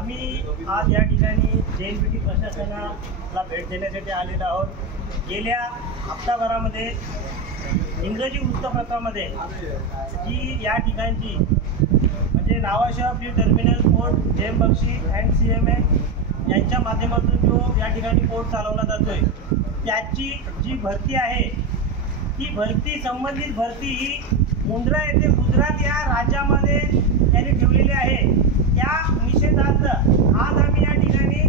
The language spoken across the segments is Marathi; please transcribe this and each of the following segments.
आम्ही आज या ठिकाणी JNPT प्रशासनाला भेट देण्यासाठी आलेलो आहोत। गेल्या हप्ताभरामध्ये इंग्रजी वृत्तपत्रामध्ये जी या ठिकाणची म्हणजे नावाशा free terminal port JM Baxi and CMA यांच्या माध्यमातून जो या ठिकाणी पोर्ट चालवला जातोय त्याची जी भरती आहे ती भरती संबंधित भरती ही मुंद्रा येथे गुजरात या राज्यामध्ये त्यांनी ठेवलेली आहे। त्या निषेधार्थ आज आम्ही या ठिकाणी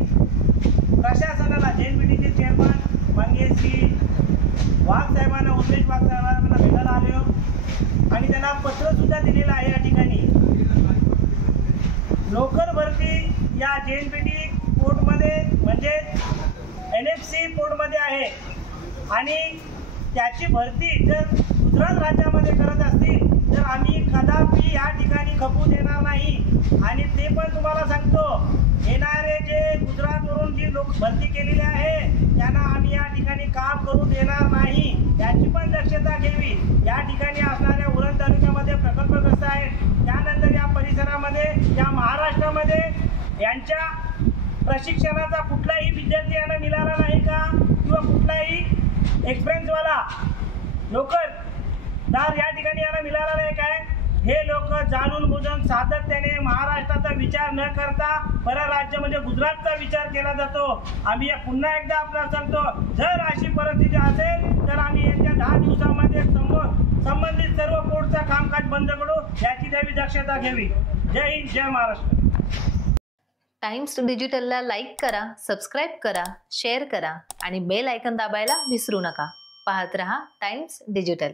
प्रशासनाला JNPTचे चेअरमन माननीय श्री वाघ साहेबांना उमेश वाघ साहेबांना भेटायला आलो आणि त्यांना पत्र सुद्धा दिलेलं आहे। या ठिकाणी लोकल भरती या JNPT पोर्टमध्ये म्हणजे NFC पोर्टमध्ये आहे आणि त्याची भरती जर गुजरात राज्यामध्ये करत असतील तर आम्ही कदापि या ठिकाणी खपू देणार नाही। आणि ते पण तुम्हाला सांगतो, येणारे जे गुजरातवरून जी लोक भरती केलेली आहे त्यांना आम्ही या ठिकाणी काम करू देणार नाही, याची पण दक्षता घ्यावी। या ठिकाणी असणाऱ्या उरण तालुक्यामध्ये प्रकल्पग्रस्त आहेत, त्यानंतर या परिसरामध्ये या महाराष्ट्रामध्ये यांच्या प्रशिक्षणाचा कुठलाही विद्यार्थी यांना मिळाला नाही का किंवा कुठलाही एक्सपिरियन्सवाला नोकरदार या ठिकाणी यांना मिळाला नाही काय? हे लोक जाणून बुजून सातत्याने महाराष्ट्राचा विचार न करता परराज्य म्हणजे गुजरातचा विचार केला जातो। आम्ही पुन्हा एकदा आपल्याला सांगतो, जर अशी परिस्थिती असेल तर आम्ही येत्या 10 दिवसामध्ये संबंधित सर्व पोर्टचा कामकाज बंद करू, याची द्यावी दक्षता घ्यावी। जय हिंद, जय महाराष्ट्र। टाइम्स डिजिटलला लाईक करा, सबस्क्राईब करा, शेअर करा आणि बेल आयकॉन दाबायला विसरू नका। पाहत रहा टाइम्स डिजिटल।